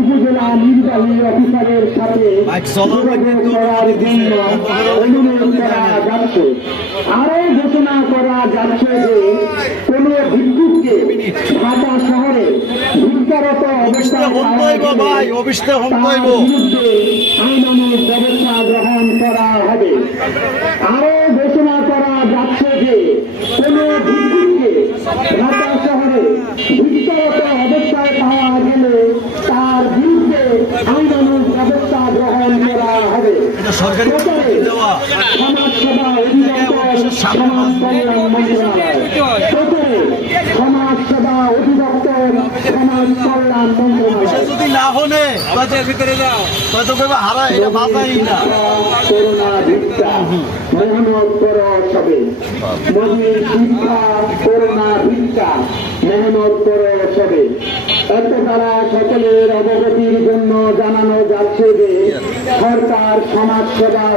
উপজেলা নির্বাহী অফিসারের সাথে যোগাযোগ করার জন্য অনুরোধ করা যাচ্ছে। আরো ঘোষণা করা যাচ্ছে যে কোন ভিক্ষুককে ঢাকা শহরে ভিক্ষারত অবস্থায় তার বিরুদ্ধে আইনানুগ ব্যবস্থা গ্রহণ করা হবে। আরো ঘোষণা করা যাচ্ছে যে কোন ভিক্ষুককে ঢাকা শহরে ভিক্ষারত অবস্থায় পাওয়া গেলে তার বিরুদ্ধে আইনানুগ ব্যবস্থা গ্রহণ করা হবে। সমাজসেবা অধিদপ্তর, সমাজ কল্যাণ মন্ত্রণালয়, সমাজসেবা অধিদপ্তর, সমাজ কল্যাণ মন্ত্রণালয়। যদি না হলে ভিতরে যাও হারাই না করোনা ভিক্ষা মেহনত কর সবে, মোদীর শিক্ষা করোনা ভিক্ষা মেহনত কর সবে। এত দ্বারা সকলের অবগতির জন্য জানানো যাচ্ছে যে সরকার সমাজসেবা